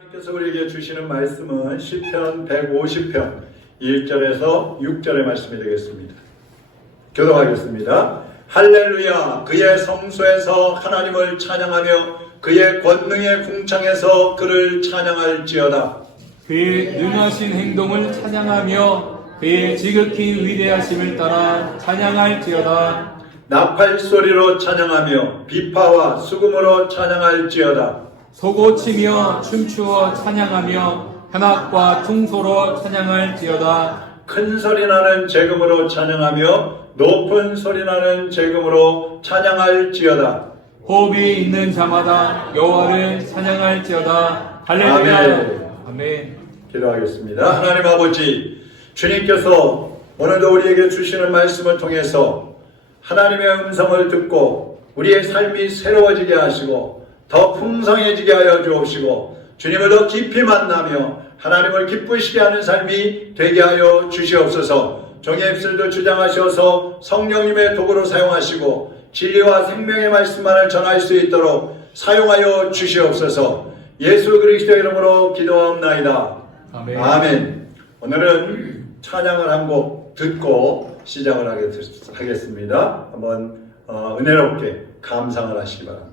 하나님께서 우리에게 주시는 말씀은 시편 150편 1절에서 6절의 말씀이 되겠습니다. 교독하겠습니다. 할렐루야, 그의 성소에서 하나님을 찬양하며 그의 권능의 궁창에서 그를 찬양할지어다. 그의 능하신 행동을 찬양하며 그의 지극히 위대하심을 따라 찬양할지어다. 나팔소리로 찬양하며 비파와 수금으로 찬양할지어다. 소고치며 춤추어 찬양하며 현악과 퉁소로 찬양할지어다. 큰 소리 나는 재금으로 찬양하며 높은 소리 나는 재금으로 찬양할지어다. 호흡이 있는 자마다 여호와를 찬양할지어다. 할렐루야. 아멘. 아멘. 기도하겠습니다. 하나님 아버지, 주님께서 오늘도 우리에게 주시는 말씀을 통해서 하나님의 음성을 듣고 우리의 삶이 새로워지게 하시고 더 풍성해지게 하여 주옵시고 주님을 더 깊이 만나며 하나님을 기쁘시게 하는 삶이 되게 하여 주시옵소서. 종의 입술도 주장하셔서 성령님의 도구로 사용하시고 진리와 생명의 말씀만을 전할 수 있도록 사용하여 주시옵소서. 예수 그리스도의 이름으로 기도하옵나이다. 아멘. 아멘. 오늘은 찬양을 한 곡 듣고 시작을 하겠습니다. 한번 은혜롭게 감상을 하시기 바랍니다.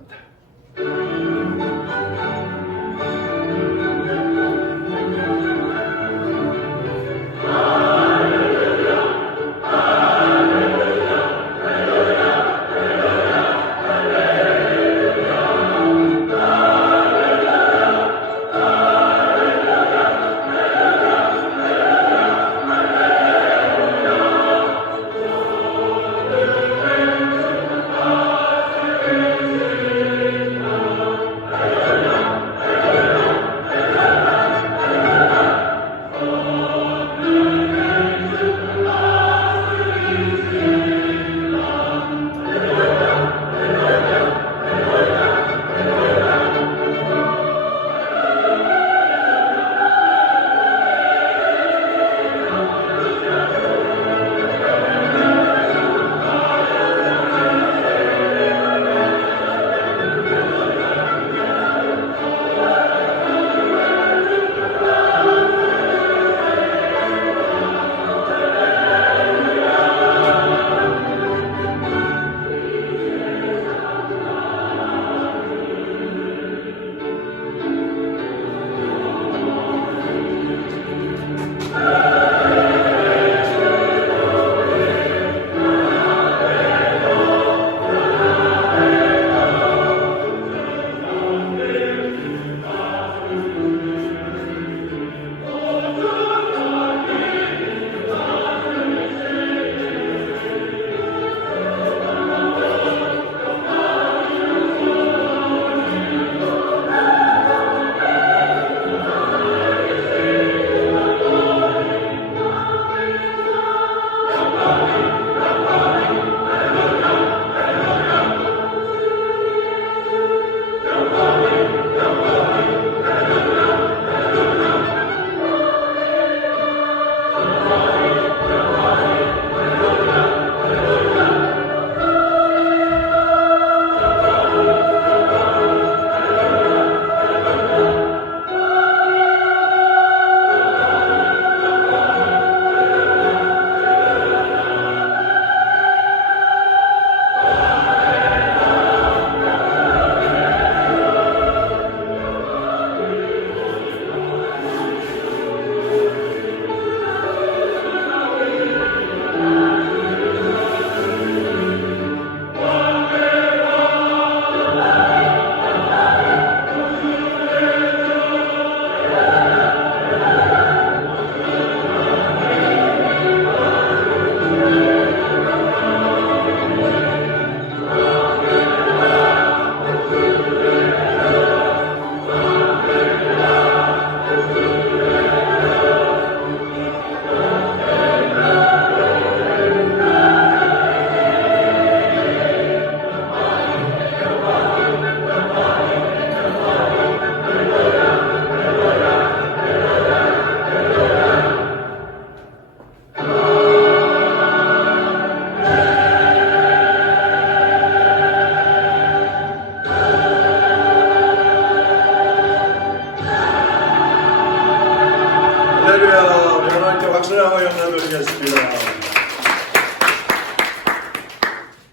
할렐루야. 우리 하나님께 박수를 한번 영광드리겠습니다.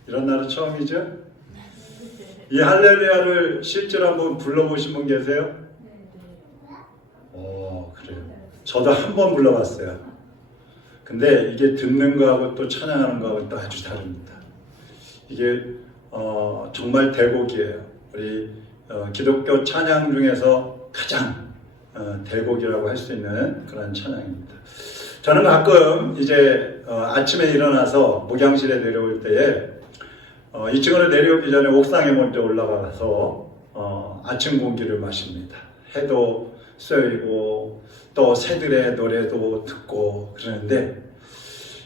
이런 날은 처음이죠? 이 할렐루야를 실제로 한번 불러보신 분 계세요? 그래요. 저도 한 번 불러봤어요. 근데 이게 듣는 거하고 또 찬양하는 거하고 또 아주 다릅니다. 이게 정말 대곡이에요. 우리 기독교 찬양 중에서 가장 대곡이라고 할 수 있는 그런 찬양입니다. 저는 가끔 이제 아침에 일어나서 목양실에 내려올 때에 2층으로 내려오기 전에 옥상에 먼저 올라가서 아침 공기를 마십니다. 해도 쏘이고 또 새들의 노래도 듣고 그러는데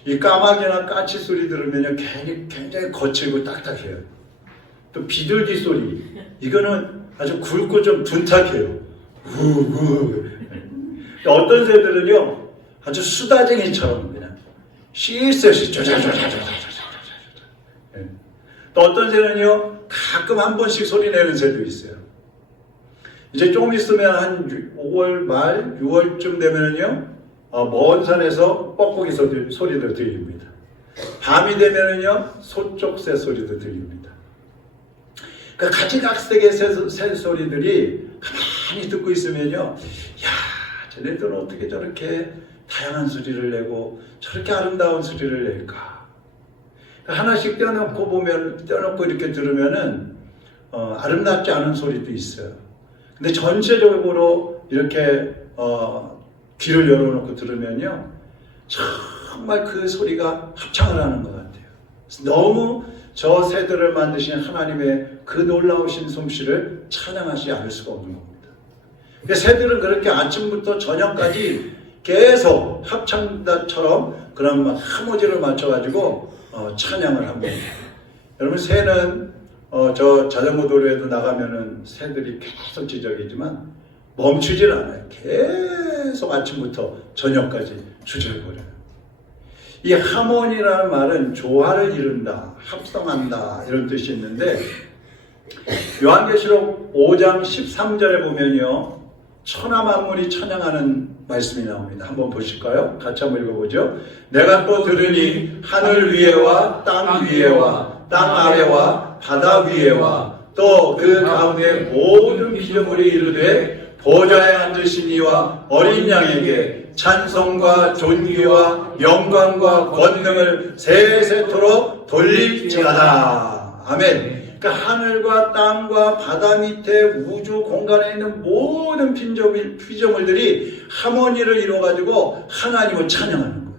이 까마귀나 까치 소리 들으면 굉장히 거칠고 딱딱해요. 또 비둘기 소리, 이거는 아주 굵고 좀 둔탁해요. 어떤 새들은요 아주 수다쟁이처럼 그냥 쉴새없이 또 어떤 새는요 가끔 한 번씩 소리 내는 새도 있어요. 이제 조금 있으면 한 5월 말 6월쯤 되면은요 먼 산에서 뻐꾸기 소리도 들립니다. 밤이 되면은요 소쪽새 소리도 들립니다. 그 가지각색의 새 소리들이 가만히 듣고 있으면요, 야, 쟤네들은 어떻게 저렇게 다양한 소리를 내고 저렇게 아름다운 소리를 낼까? 하나씩 떼어놓고 이렇게 들으면은 아름답지 않은 소리도 있어요. 근데 전체적으로 이렇게 귀를 열어놓고 들으면요, 정말 그 소리가 합창을 하는 것 같아요. 너무 저 새들을 만드신 하나님의 그 놀라우신 솜씨를 찬양하지 않을 수가 없는 겁니다. 새들은 그렇게 아침부터 저녁까지 계속 합창단처럼 그런 막 하모지를 맞춰가지고 찬양을 합니다. 여러분, 새는 저 자전거 도로에도 나가면은 새들이 계속 지저귀지만 멈추질 않아요. 계속 아침부터 저녁까지 주절거려요. 이 하모니라는 말은 조화를 이룬다, 합성한다 이런 뜻이 있는데 요한계시록 5장 13절에 보면요 천하 만물이 찬양하는 말씀이 나옵니다. 한번 보실까요? 같이 한번 읽어보죠. 내가 또 들으니 하늘 위에와 땅 위에와 땅 아래와 바다 위에와 또 그 가운데 모든 피조물이 이르되 보좌에 앉으신 이와 어린 양에게 찬송과 존귀와 영광과 권능을 세세토록 돌릴지어다. 아멘. 그러니까 하늘과 땅과 바다 밑에 우주 공간에 있는 모든 피조물들이 하모니를 이루어가지고 하나님을 찬양하는 거예요.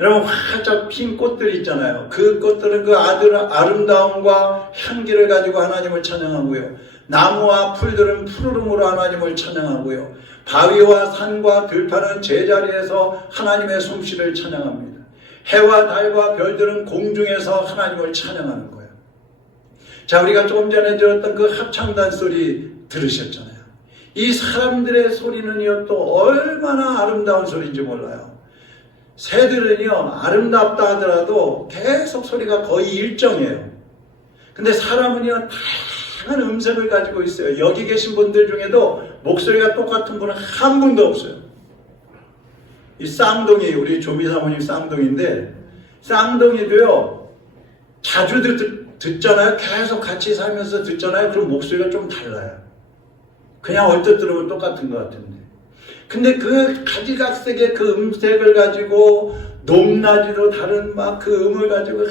여러분, 활짝 핀 꽃들이 있잖아요. 그 꽃들은 그 아름다움과 향기를 가지고 하나님을 찬양하고요. 나무와 풀들은 푸르름으로 하나님을 찬양하고요. 바위와 산과 들판은 제자리에서 하나님의 솜씨를 찬양합니다. 해와 달과 별들은 공중에서 하나님을 찬양하는 거예요. 자, 우리가 조금 전에 들었던 그 합창단 소리 들으셨잖아요. 이 사람들의 소리는요 또 얼마나 아름다운 소리인지 몰라요. 새들은요 아름답다 하더라도 계속 소리가 거의 일정해요. 근데 사람은요 다양한 음색을 가지고 있어요. 여기 계신 분들 중에도 목소리가 똑같은 분은 한 분도 없어요. 이 쌍둥이, 우리 조미 사모님 쌍둥이인데 쌍둥이도요 자주 듣잖아요. 계속 같이 살면서 듣잖아요. 그럼 목소리가 좀 달라요. 그냥 얼핏 들으면 똑같은 것 같은데. 근데 그 가지각색의 그 음색을 가지고 높낮이도 다른 막 그 음을 가지고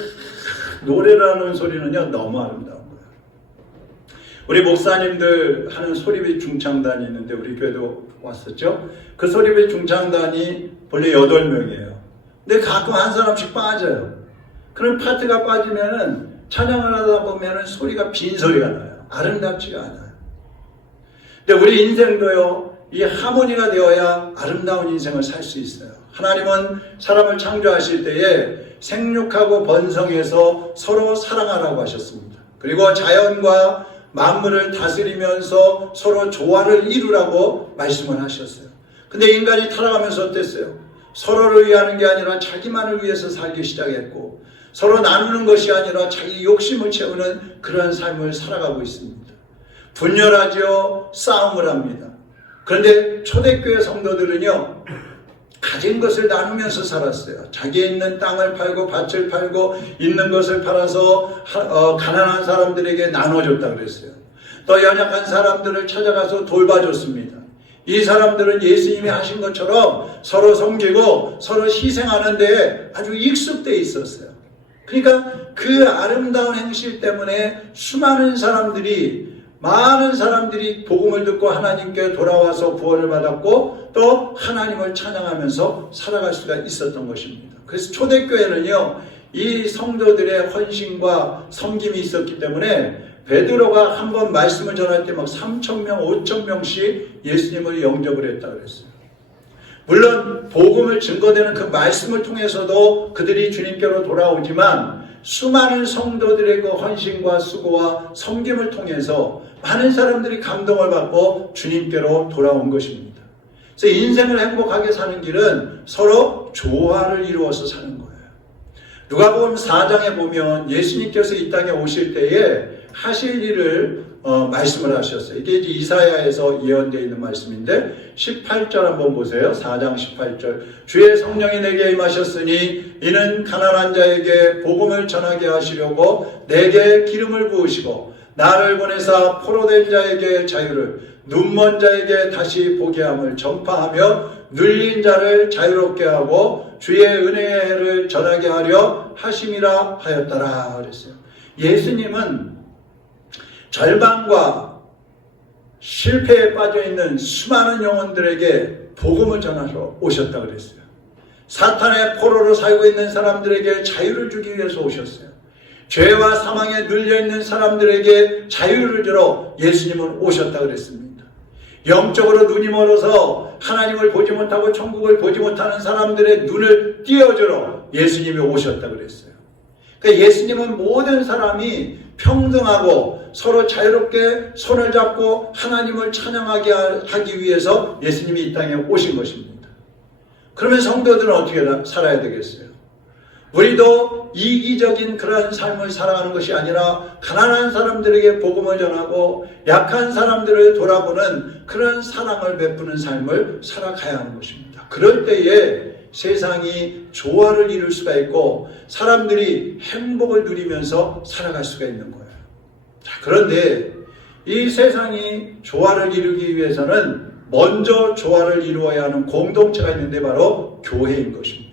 노래를 하는 소리는요 너무 아름다운 거예요. 우리 목사님들 하는 소리배 중창단이 있는데 우리 교회도 왔었죠. 그 소리배 중창단이 본래 8명이에요. 근데 가끔 한 사람씩 빠져요. 그런 파트가 빠지면은 찬양을 하다 보면은 소리가 빈 소리가 나요. 아름답지가 않아요. 근데 우리 인생도요 이 하모니가 되어야 아름다운 인생을 살 수 있어요. 하나님은 사람을 창조하실 때에 생육하고 번성해서 서로 사랑하라고 하셨습니다. 그리고 자연과 만물을 다스리면서 서로 조화를 이루라고 말씀을 하셨어요. 근데 인간이 타락하면서 어땠어요? 서로를 위하는 게 아니라 자기만을 위해서 살기 시작했고 서로 나누는 것이 아니라 자기 욕심을 채우는 그런 삶을 살아가고 있습니다. 분열하죠. 싸움을 합니다. 그런데 초대교회 성도들은요, 가진 것을 나누면서 살았어요. 자기에 있는 땅을 팔고 밭을 팔고 있는 것을 팔아서 가난한 사람들에게 나눠줬다 그랬어요. 또 연약한 사람들을 찾아가서 돌봐줬습니다. 이 사람들은 예수님이 하신 것처럼 서로 섬기고 서로 희생하는 데 아주 익숙되어 있었어요. 그러니까 그 아름다운 행실 때문에 많은 사람들이 복음을 듣고 하나님께 돌아와서 구원을 받았고 또 하나님을 찬양하면서 살아갈 수가 있었던 것입니다. 그래서 초대교회는요, 이 성도들의 헌신과 섬김이 있었기 때문에 베드로가 한번 말씀을 전할 때 막 3,000명, 5,000명씩 예수님을 영접을 했다 그랬어요. 물론 복음을 증거되는 그 말씀을 통해서도 그들이 주님께로 돌아오지만 수많은 성도들의 그 헌신과 수고와 섬김을 통해서 많은 사람들이 감동을 받고 주님께로 돌아온 것입니다. 그래서 인생을 행복하게 사는 길은 서로 조화를 이루어서 사는 거예요. 누가복음 4장에 보면 예수님께서 이 땅에 오실 때에 하실 일을 말씀을 하셨어요. 이게 이제 이사야에서 예언되어 있는 말씀인데 18절 한번 보세요. 4장 18절. 주의 성령이 내게 임하셨으니 이는 가난한 자에게 복음을 전하게 하시려고 내게 기름을 부으시고 나를 보내사 포로된 자에게 자유를, 눈먼 자에게 다시 보게 함을 전파하며 눌린 자를 자유롭게 하고 주의 은혜의 해를 전하게 하려 하심이라 하였더라 그랬어요. 예수님은 절망과 실패에 빠져있는 수많은 영혼들에게 복음을 전하러 오셨다고 그랬어요. 사탄의 포로로 살고 있는 사람들에게 자유를 주기 위해서 오셨어요. 죄와 사망에 눌려있는 사람들에게 자유를 주러 예수님은 오셨다고 그랬습니다. 영적으로 눈이 멀어서 하나님을 보지 못하고 천국을 보지 못하는 사람들의 눈을 띄워주러 예수님이 오셨다고 그랬어요. 그러니까 예수님은 모든 사람이 평등하고 서로 자유롭게 손을 잡고 하나님을 찬양하게 하기 위해서 예수님이 이 땅에 오신 것입니다. 그러면 성도들은 어떻게 살아야 되겠어요? 우리도 이기적인 그런 삶을 살아가는 것이 아니라 가난한 사람들에게 복음을 전하고 약한 사람들을 돌아보는 그런 사랑을 베푸는 삶을 살아가야 하는 것입니다. 그럴 때에 세상이 조화를 이룰 수가 있고 사람들이 행복을 누리면서 살아갈 수가 있는 거예요. 자, 그런데 이 세상이 조화를 이루기 위해서는 먼저 조화를 이루어야 하는 공동체가 있는데 바로 교회인 것입니다.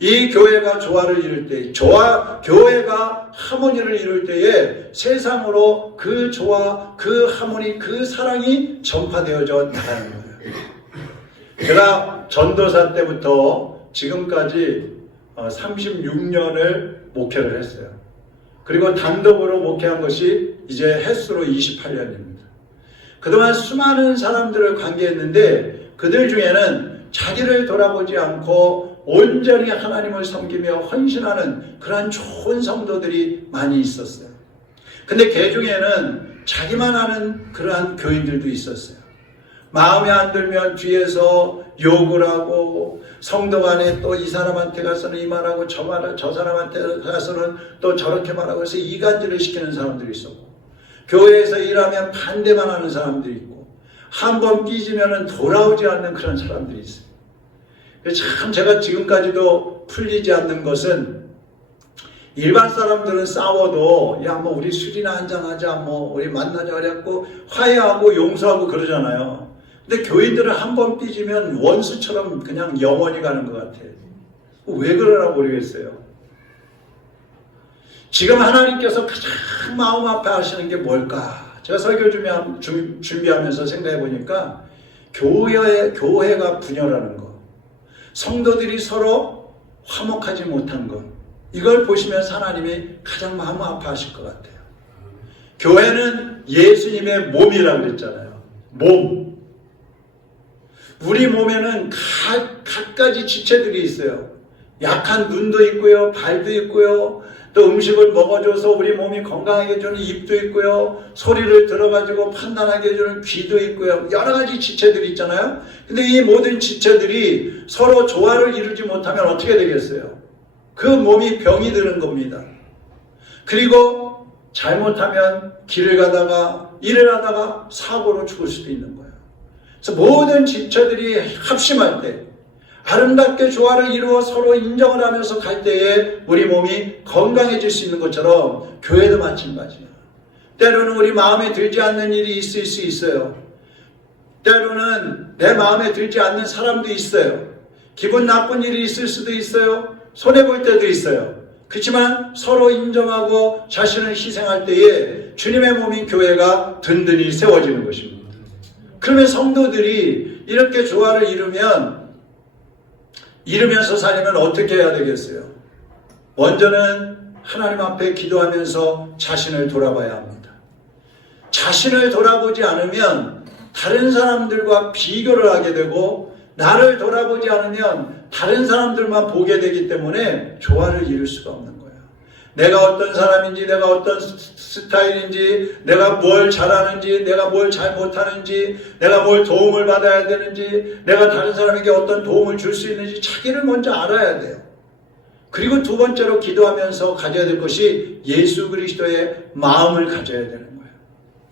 이 교회가 조화를 이룰 때, 교회가 하모니를 이룰 때에 세상으로 그 조화, 그 하모니, 그 사랑이 전파되어져 나가는 거예요. 제가 전도사 때부터 지금까지 36년을 목회를 했어요. 그리고 단독으로 목회한 것이 이제 횟수로 28년입니다. 그동안 수많은 사람들을 관계했는데 그들 중에는 자기를 돌아보지 않고 온전히 하나님을 섬기며 헌신하는 그러한 좋은 성도들이 많이 있었어요. 근데 그 중에는 자기만 아는 그러한 교인들도 있었어요. 마음에 안 들면 뒤에서 욕을 하고 성도 간에 또 이 사람한테 가서는 이 말하고 저 사람한테 가서는 또 저렇게 말하고 해서 이간질을 시키는 사람들이 있었고 교회에서 일하면 반대만 하는 사람들이 있고 한번 삐지면 돌아오지 않는 그런 사람들이 있어요. 참 제가 지금까지도 풀리지 않는 것은 일반 사람들은 싸워도 야 뭐 우리 술이나 한잔하자 뭐 우리 만나자 그래갖고 화해하고 용서하고 그러잖아요. 근데 교인들은 한번 삐지면 원수처럼 그냥 영원히 가는 것 같아요. 왜 그러나 모르겠어요. 지금 하나님께서 가장 마음 아파하시는 게 뭘까? 제가 설교 준비하면서 생각해 보니까 교회가 분열하는 것, 성도들이 서로 화목하지 못한 것, 이걸 보시면서 하나님이 가장 마음 아파하실 것 같아요. 교회는 예수님의 몸이라고 그랬잖아요. 몸. 우리 몸에는 갖가지 지체들이 있어요. 약한 눈도 있고요, 발도 있고요, 또 음식을 먹어줘서 우리 몸이 건강하게 해주는 입도 있고요, 소리를 들어가지고 판단하게 해주는 귀도 있고요, 여러 가지 지체들이 있잖아요. 근데 이 모든 지체들이 서로 조화를 이루지 못하면 어떻게 되겠어요? 그 몸이 병이 드는 겁니다. 그리고 잘못하면 길을 가다가 일을 하다가 사고로 죽을 수도 있는 거예요. 그래서 모든 지체들이 합심할 때 아름답게 조화를 이루어 서로 인정을 하면서 갈 때에 우리 몸이 건강해질 수 있는 것처럼 교회도 마찬가지예요. 때로는 우리 마음에 들지 않는 일이 있을 수 있어요. 때로는 내 마음에 들지 않는 사람도 있어요. 기분 나쁜 일이 있을 수도 있어요. 손해볼 때도 있어요. 그렇지만 서로 인정하고 자신을 희생할 때에 주님의 몸인 교회가 든든히 세워지는 것입니다. 그러면 성도들이 이렇게 조화를 이루면서 살려면 어떻게 해야 되겠어요? 먼저는 하나님 앞에 기도하면서 자신을 돌아봐야 합니다. 자신을 돌아보지 않으면 다른 사람들과 비교를 하게 되고, 나를 돌아보지 않으면 다른 사람들만 보게 되기 때문에 조화를 이룰 수가 없는 거예요. 내가 어떤 사람인지, 내가 어떤 스타일인지, 내가 뭘 잘하는지, 내가 뭘 잘 못하는지, 내가 뭘 도움을 받아야 되는지, 내가 다른 사람에게 어떤 도움을 줄 수 있는지 자기를 먼저 알아야 돼요. 그리고 두 번째로 기도하면서 가져야 될 것이 예수 그리스도의 마음을 가져야 되는 거예요.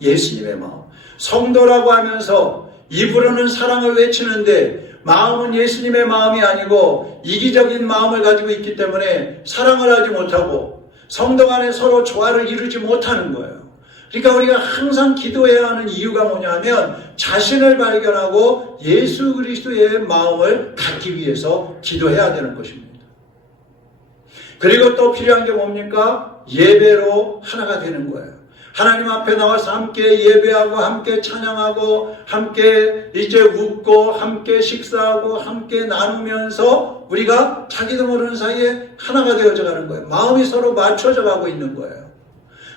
예수님의 마음. 성도라고 하면서 입으로는 사랑을 외치는데 마음은 예수님의 마음이 아니고 이기적인 마음을 가지고 있기 때문에 사랑을 하지 못하고 성도 간에 서로 조화를 이루지 못하는 거예요. 그러니까 우리가 항상 기도해야 하는 이유가 뭐냐면 자신을 발견하고 예수 그리스도의 마음을 갖기 위해서 기도해야 되는 것입니다. 그리고 또 필요한 게 뭡니까? 예배로 하나가 되는 거예요. 하나님 앞에 나와서 함께 예배하고 함께 찬양하고 함께 이제 웃고 함께 식사하고 함께 나누면서 우리가 자기도 모르는 사이에 하나가 되어져 가는 거예요. 마음이 서로 맞춰져 가고 있는 거예요.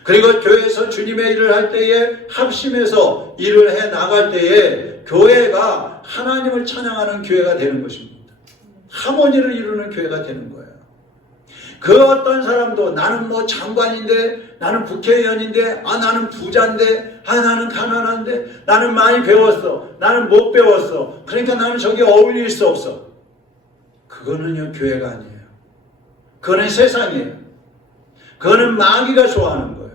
그리고 교회에서 주님의 일을 할 때에 합심해서 일을 해 나갈 때에 교회가 하나님을 찬양하는 교회가 되는 것입니다. 하모니를 이루는 교회가 되는 거예요. 그 어떤 사람도 나는 뭐 장관인데, 나는 국회의원인데, 나는 부자인데, 나는 가난한데, 나는 많이 배웠어, 나는 못 배웠어, 그러니까 나는 저기 어울릴 수 없어. 그거는요 교회가 아니에요. 그거는 세상이에요. 그거는 마귀가 좋아하는 거예요.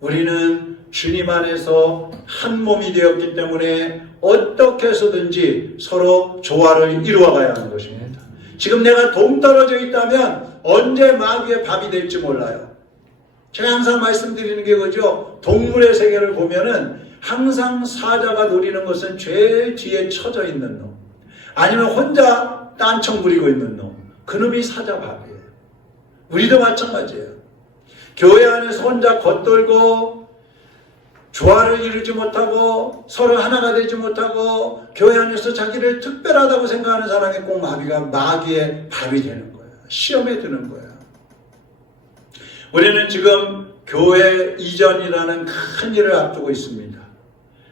우리는 주님 안에서 한 몸이 되었기 때문에 어떻게 해서든지 서로 조화를 이루어가야 하는 것입니다. 지금 내가 동떨어져 있다면 언제 마귀의 밥이 될지 몰라요. 제가 항상 말씀드리는 게 그죠? 동물의 세계를 보면은 항상 사자가 노리는 것은 제일 뒤에 처져 있는 놈, 아니면 혼자 딴청 부리고 있는 놈, 그놈이 사자 밥이에요. 우리도 마찬가지예요. 교회 안에서 혼자 겉돌고 조화를 이루지 못하고 서로 하나가 되지 못하고 교회 안에서 자기를 특별하다고 생각하는 사람이 꼭 마귀의 밥이 되는 거예요. 시험에 드는 거예요. 우리는 지금 교회 이전이라는 큰 일을 앞두고 있습니다.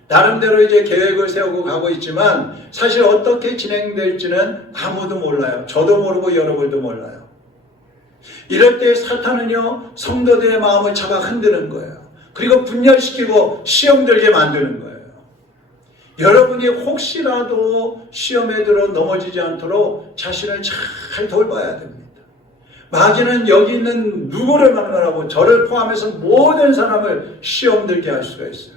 나름대로 이제 계획을 세우고 가고 있지만 사실 어떻게 진행될지는 아무도 몰라요. 저도 모르고 여러분도 몰라요. 이럴 때 사탄은요 성도들의 마음을 잡아 흔드는 거예요. 그리고 분열시키고 시험 들게 만드는 거예요. 여러분이 혹시라도 시험에 들어 넘어지지 않도록 자신을 잘 돌봐야 됩니다. 마귀는 여기 있는 누구를 막론하고 저를 포함해서 모든 사람을 시험 들게 할 수가 있어요.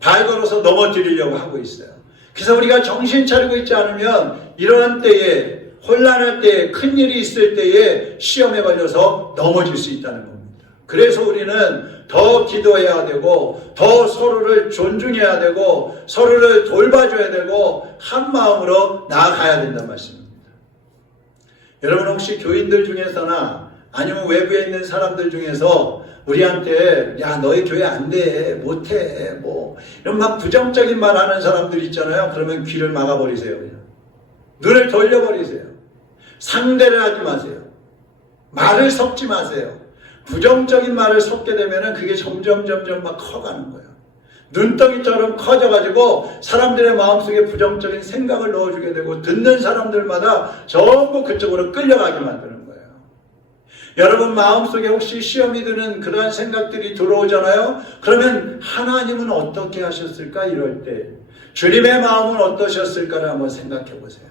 발 걸어서 넘어뜨리려고 하고 있어요. 그래서 우리가 정신 차리고 있지 않으면 이러한 때에, 혼란할 때에, 큰일이 있을 때에 시험에 걸려서 넘어질 수 있다는 겁니다. 그래서 우리는 더 기도해야 되고 더 서로를 존중해야 되고 서로를 돌봐줘야 되고 한 마음으로 나아가야 된다는 말씀입니다. 여러분 혹시 교인들 중에서나 아니면 외부에 있는 사람들 중에서 우리한테 야 너희 교회 안 돼, 못해, 뭐 이런 막 부정적인 말 하는 사람들 있잖아요. 그러면 귀를 막아버리세요. 그냥 눈을 돌려버리세요. 상대를 하지 마세요. 말을 섞지 마세요. 부정적인 말을 섞게 되면 그게 점점 막 커가는 거예요. 눈덩이처럼 커져가지고 사람들의 마음속에 부정적인 생각을 넣어주게 되고 듣는 사람들마다 전부 그쪽으로 끌려가게 만드는 거예요. 여러분 마음속에 혹시 시험이 드는 그러한 생각들이 들어오잖아요. 그러면 하나님은 어떻게 하셨을까? 이럴 때 주님의 마음은 어떠셨을까를 한번 생각해 보세요.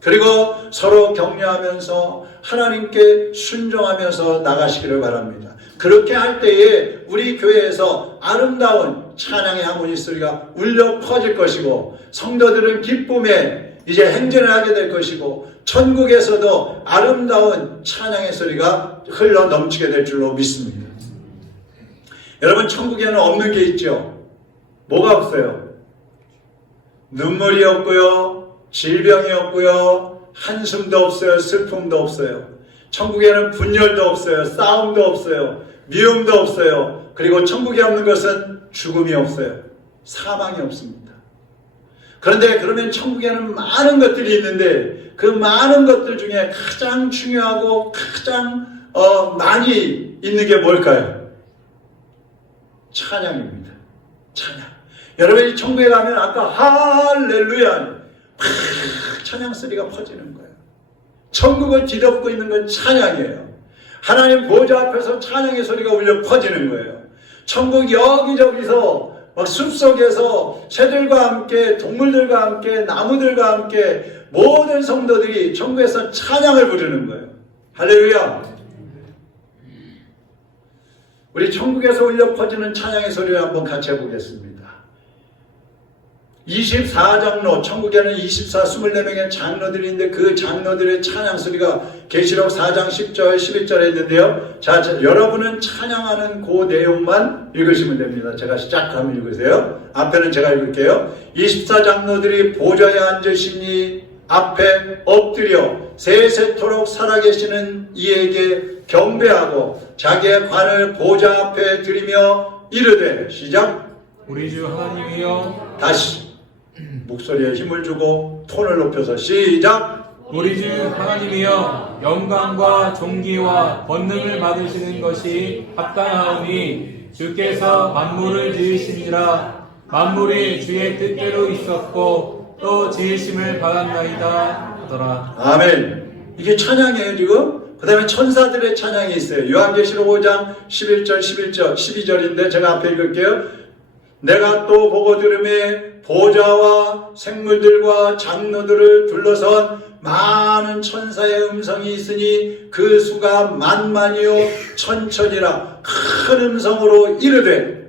그리고 서로 격려하면서 하나님께 순종하면서 나가시기를 바랍니다. 그렇게 할 때에 우리 교회에서 아름다운 찬양의 하모니 소리가 울려 퍼질 것이고 성도들은 기쁨에 이제 행진을 하게 될 것이고 천국에서도 아름다운 찬양의 소리가 흘러 넘치게 될 줄로 믿습니다. 여러분, 천국에는 없는 게 있죠. 뭐가 없어요? 눈물이 없고요, 질병이 없고요, 한숨도 없어요, 슬픔도 없어요. 천국에는 분열도 없어요, 싸움도 없어요, 미움도 없어요. 그리고 천국에 없는 것은 죽음이 없어요, 사망이 없습니다. 그런데 그러면 천국에는 많은 것들이 있는데 그 많은 것들 중에 가장 중요하고 가장 많이 있는 게 뭘까요? 찬양입니다. 찬양. 여러분이 천국에 가면 아까 할렐루야 팍 찬양 소리가 퍼지는 거예요. 천국을 뒤덮고 있는 건 찬양이에요. 하나님 보좌 앞에서 찬양의 소리가 울려 퍼지는 거예요. 천국 여기저기서 막 숲속에서 새들과 함께 동물들과 함께 나무들과 함께 모든 성도들이 천국에서 찬양을 부르는 거예요. 할렐루야. 우리 천국에서 울려 퍼지는 찬양의 소리를 한번 같이 해보겠습니다. 24장로, 천국에는 24명의 장로들이 있는데 그 장로들의 찬양 소리가 계시록 4장 10절 11절에 있는데요. 자, 여러분은 찬양하는 그 내용만 읽으시면 됩니다. 제가 시작하면 읽으세요. 앞에는 제가 읽을게요. 24장로들이 보좌에 앉으시니 앞에 엎드려 세세토록 살아계시는 이에게 경배하고 자기의 관을 보좌 앞에 드리며 이르되, 시작. 우리 주 하나님이여, 다시 목소리에 힘을 주고 톤을 높여서 시작. 우리 주 하나님이여, 영광과 존귀와 권능을 받으시는 것이 합당하오니 주께서 만물을 지으신지라. 만물이 주의 뜻대로 있었고 또 지으심을 받았나이다 하더라. 아멘. 이게 찬양이에요 지금. 그 다음에 천사들의 찬양이 있어요. 요한계시록 5장 11절 12절인데 제가 앞에 읽을게요. 내가 또 보고 들음에 보좌와 생물들과 장로들을 둘러선 많은 천사의 음성이 있으니 그 수가 만만이요 천천이라 큰 음성으로 이르되,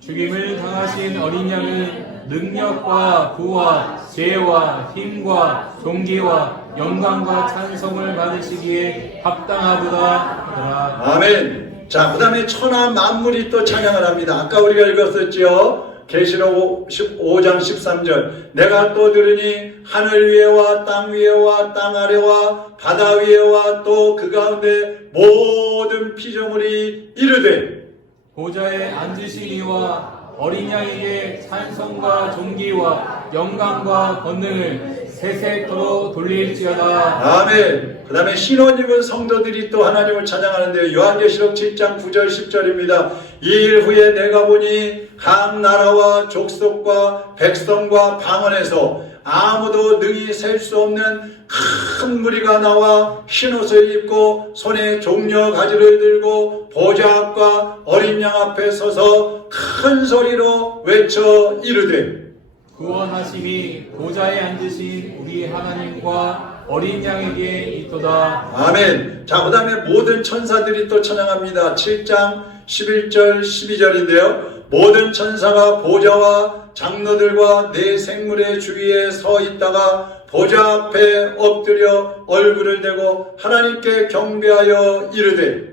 죽임을 당하신 어린 양은 능력과 부와 지혜와 힘과 존귀와 영광과 찬송을 받으시기에 합당하도다 하더라. 아멘. 자, 그 다음에 천하 만물이 또 찬양을 합니다. 아까 우리가 읽었었죠. 계시록 5장 13절. 내가 또 들으니 하늘 위에와 땅 위에와 땅 아래와 바다 위에와 또 그 가운데 모든 피조물이 이르되, 보좌에 앉으신 이와 어린 양에게 찬송과 존귀와 영광과 권능을 세세토록 돌릴지어다. 아멘. 그 다음에 신혼 입은 성도들이 또 하나님을 찬양하는데요. 요한계시록 7장 9절 10절입니다. 이 일 후에 내가 보니 각 나라와 족속과 백성과 방언에서 아무도 능히 셀 수 없는 큰 무리가 나와 흰옷을 입고 손에 종려 가지를 들고 보좌 앞과 어린 양 앞에 서서 큰 소리로 외쳐 이르되, 구원하심이 보좌에 앉으신 우리 하나님과 어린 양에게 있도다. 아멘. 자, 그 다음에 모든 천사들이 또 찬양합니다. 7장 11절 12절인데요. 모든 천사가 보좌와 장로들과 네 생물의 주위에 서 있다가 보좌 앞에 엎드려 얼굴을 대고 하나님께 경배하여 이르되,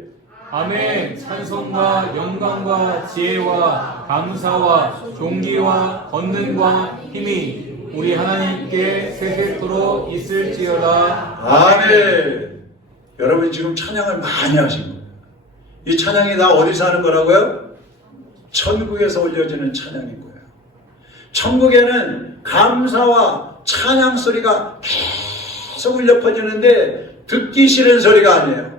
아멘. 찬송과 영광과 지혜와 감사와 존귀와 권능과 힘이 우리 하나님께 세세토록 있을지어다. 아멘. 여러분 지금 찬양을 많이 하신 거예요. 이 찬양이 다 어디서 하는 거라고요? 천국에서 올려지는 찬양인 거예요. 천국에는 감사와 찬양 소리가 계속 울려 퍼지는데 듣기 싫은 소리가 아니에요.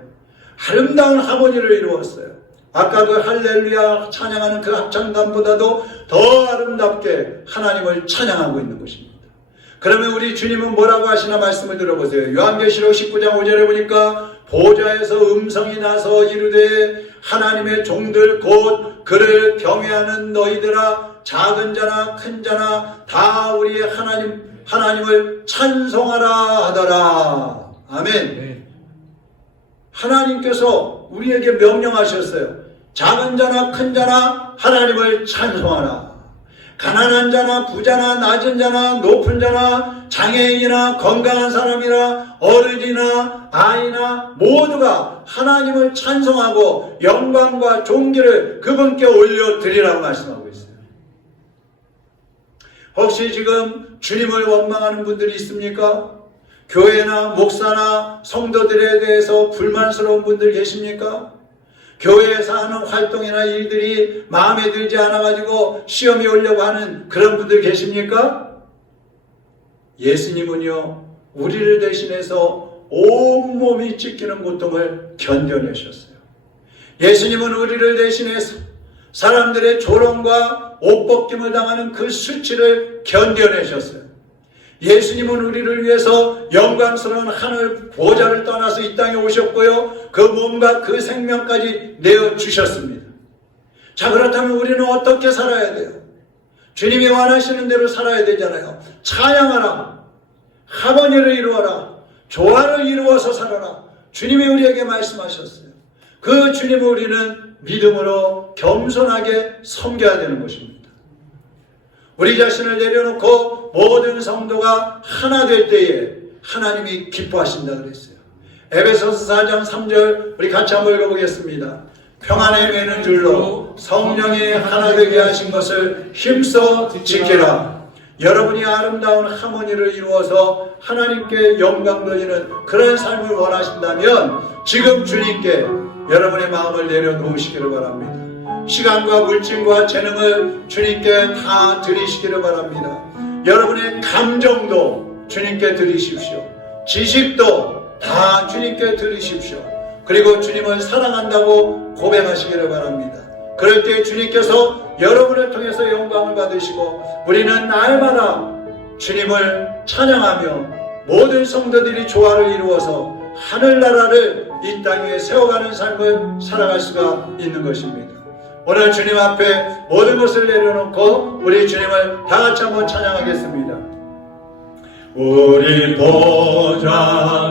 아름다운 하모니를 이루었어요. 아까 그 할렐루야 찬양하는 그 합창단보다도 더 아름답게 하나님을 찬양하고 있는 것입니다. 그러면 우리 주님은 뭐라고 하시나 말씀을 들어보세요. 요한계시록 19장 5절에 보니까 보좌에서 음성이 나서 이르되, 하나님의 종들 곧 그를 경외하는 너희들아, 작은 자나 큰 자나 다 우리의 하나님을 찬송하라 하더라. 아멘. 네. 하나님께서 우리에게 명령하셨어요. 작은 자나 큰 자나 하나님을 찬송하라. 가난한 자나 부자나 낮은 자나 높은 자나 장애인이나 건강한 사람이나 어른이나 아이나 모두가 하나님을 찬송하고 영광과 존귀를 그분께 올려드리라고 말씀하고 있어요. 혹시 지금 주님을 원망하는 분들이 있습니까? 교회나 목사나 성도들에 대해서 불만스러운 분들 계십니까? 교회에서 하는 활동이나 일들이 마음에 들지 않아가지고 시험이 오려고 하는 그런 분들 계십니까? 예수님은요, 우리를 대신해서 온몸이 찢기는 고통을 견뎌내셨어요. 예수님은 우리를 대신해서 사람들의 조롱과 옷벗김을 당하는 그 수치를 견뎌내셨어요. 예수님은 우리를 위해서 영광스러운 하늘 보좌를 떠나서 이 땅에 오셨고요, 그 몸과 그 생명까지 내어주셨습니다. 자, 그렇다면 우리는 어떻게 살아야 돼요? 주님이 원하시는 대로 살아야 되잖아요. 찬양하라, 하모니를 이루어라, 조화를 이루어서 살아라. 주님이 우리에게 말씀하셨어요. 그 주님을 우리는 믿음으로 겸손하게 섬겨야 되는 것입니다. 우리 자신을 내려놓고 모든 성도가 하나 될 때에 하나님이 기뻐하신다 그랬어요. 에베소서 4장 3절 우리 같이 한번 읽어보겠습니다. 평안에 매는 줄로 성령이 하나 되게 하신 것을 힘써 지키라. 여러분이 아름다운 하모니를 이루어서 하나님께 영광 돌리는 그런 삶을 원하신다면 지금 주님께 여러분의 마음을 내려놓으시기를 바랍니다. 시간과 물질과 재능을 주님께 다 드리시기를 바랍니다. 여러분의 감정도 주님께 드리십시오. 지식도 다 주님께 드리십시오. 그리고 주님을 사랑한다고 고백하시기를 바랍니다. 그럴 때 주님께서 여러분을 통해서 영광을 받으시고 우리는 날마다 주님을 찬양하며 모든 성도들이 조화를 이루어서 하늘나라를 이 땅 위에 세워가는 삶을 살아갈 수가 있는 것입니다. 오늘 주님 앞에 모든 것을 내려놓고 우리 주님을 다 같이 한번 찬양하겠습니다. 우리 보좌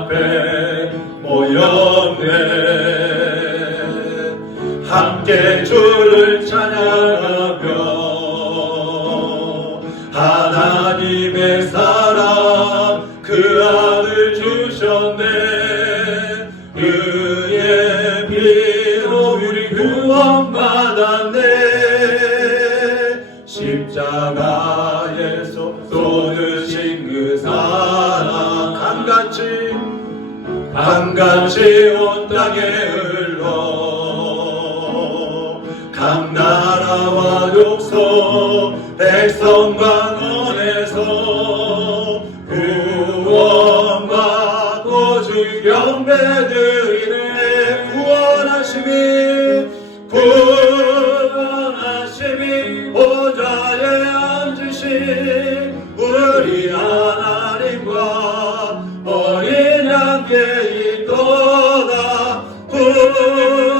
앞에 모였네, 함께 주를 찬양하며 하나님의 사랑 그 아들 주셨네. 그의 피로 우리 구원받았네. 십자가에서 쏟으신 그 사랑 강같이 온 땅에 흘러 각 나라와 족속 백성과 원에서 구원받고 주 경배드리네. 구원하심이 보좌에 앉으신 우리 하나님과 어린 양께 있도다.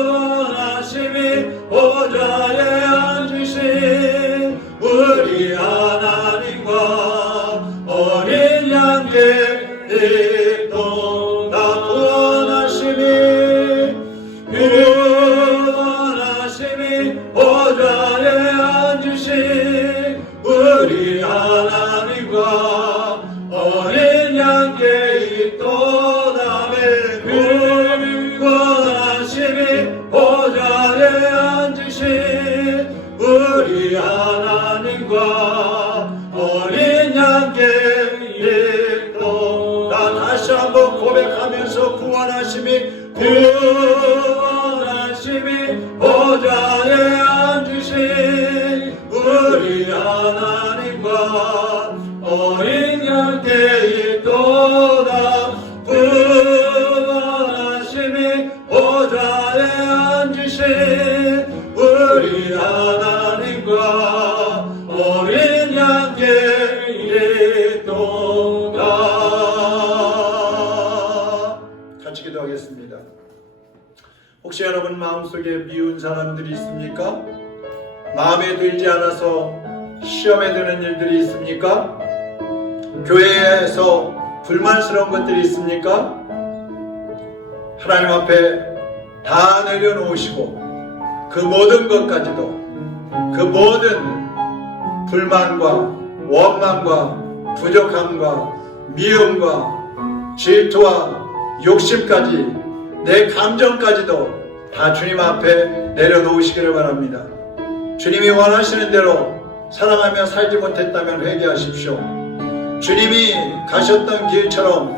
구원하심이 보좌에 앉으신 우리 하나님과 어린 양께 있도다. 구원하심이 보좌에 앉으신 우리 하나님과 어린 양께 있도다. 구원하심이 보좌에 앉으신 우리 하나님과 어린 양께 있도다. 다시 한번 고백하면서 구원하심이 보좌에 앉으신 우리 하나님과 어린 양께 있도다. 구원하심이 보좌에 앉으신 우리 하나님과 어린 양께 있도다. 같이 기도하겠습니다. 혹시 여러분 마음속에 미운 사람들이 있습니까? 마음에 들지 않아서 시험에 드는 일들이 있습니까? 교회에서 불만스러운 것들이 있습니까? 하나님 앞에 다 내려놓으시고 그 모든 것까지도, 그 모든 불만과 원망과 부족함과 미움과 질투와 욕심까지 내 감정까지도 다 주님 앞에 내려놓으시기를 바랍니다. 주님이 원하시는 대로 사랑하며 살지 못했다면 회개하십시오. 주님이 가셨던 길처럼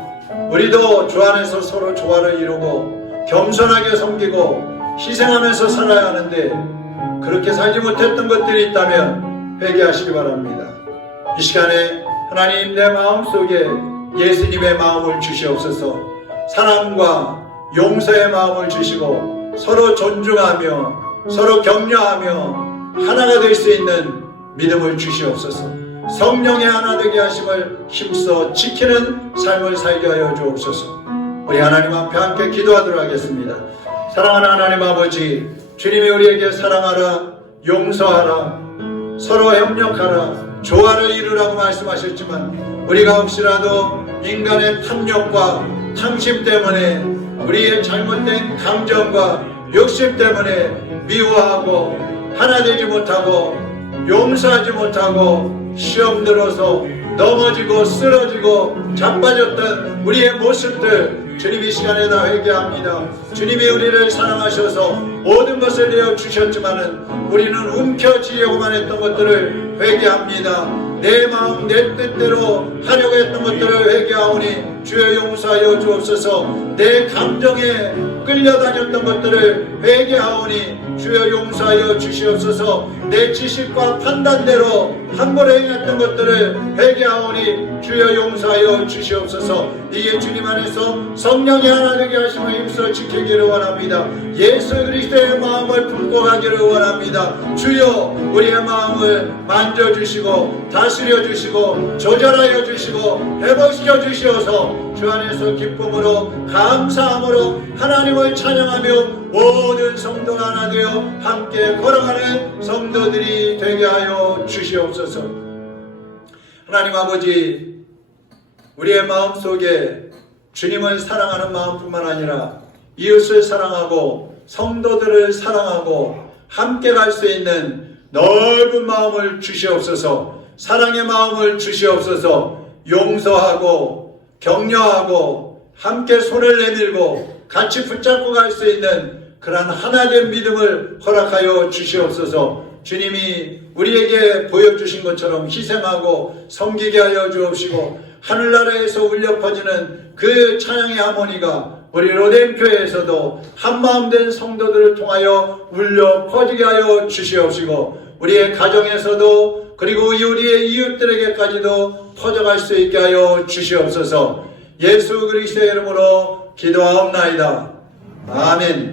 우리도 주 안에서 서로 조화를 이루고 겸손하게 섬기고 희생하면서 살아야 하는데 그렇게 살지 못했던 것들이 있다면 회개하시기 바랍니다. 이 시간에 하나님 내 마음속에 예수님의 마음을 주시옵소서. 사랑과 용서의 마음을 주시고 서로 존중하며 서로 격려하며 하나가 될 수 있는 믿음을 주시옵소서. 성령의 하나 되게 하심을 힘써 지키는 삶을 살게 하여 주옵소서. 우리 하나님 앞에 함께 기도하도록 하겠습니다. 사랑하는 하나님 아버지, 주님이 우리에게 사랑하라, 용서하라, 서로 협력하라, 조화를 이루라고 말씀하셨지만 우리가 혹시라도 인간의 탐욕과 탐심 때문에 우리의 잘못된 감정과 욕심 때문에 미워하고 하나 되지 못하고 용서하지 못하고 시험 들어서 넘어지고 쓰러지고 자빠졌던 우리의 모습들 주님 이 시간에 다 회개합니다. 주님이 우리를 사랑하셔서 모든 것을 내어주셨지만은 우리는 움켜쥐려고만 했던 것들을 회개합니다. 내 마음 내 뜻대로 하려고 했던 것들을 회개하오니 주여 용서하여 주옵소서. 내 감정에 끌려다녔던 것들을 회개하오니 주여 용서하여 주시옵소서. 내 지식과 판단대로 함부로 행했던 것들을 회개하오니 주여 용서하여 주시옵소서. 이게 주님 안에서 성령이 하나 되게 하심을 힘써 지키기를 원합니다. 예수 그리스도의 마음을 품고 가기를 원합니다. 주여 우리의 마음을 만져주시고 다스려 주시고 조절하여 주시고 회복시켜 주시어서 주 안에서 기쁨으로 감사함으로 하나님을 찬양하며 모든 성도가 하나 되어 함께 걸어가는 성도들이 되게 하여 주시옵소서. 하나님 아버지, 우리의 마음속에 주님을 사랑하는 마음뿐만 아니라 이웃을 사랑하고 성도들을 사랑하고 함께 갈 수 있는 넓은 마음을 주시옵소서. 사랑의 마음을 주시옵소서. 용서하고 격려하고 함께 손을 내밀고 같이 붙잡고 갈 수 있는 그러한 하나된 믿음을 허락하여 주시옵소서. 주님이 우리에게 보여주신 것처럼 희생하고 섬기게 하여 주옵시고 하늘나라에서 울려 퍼지는 그 찬양의 하모니가 우리 로덴교회에서도 한마음 된 성도들을 통하여 울려 퍼지게 하여 주시옵시고 우리의 가정에서도 그리고 우리의 이웃들에게까지도 퍼져갈 수 있게 하여 주시옵소서. 예수 그리스도의 이름으로 기도하옵나이다. 아멘.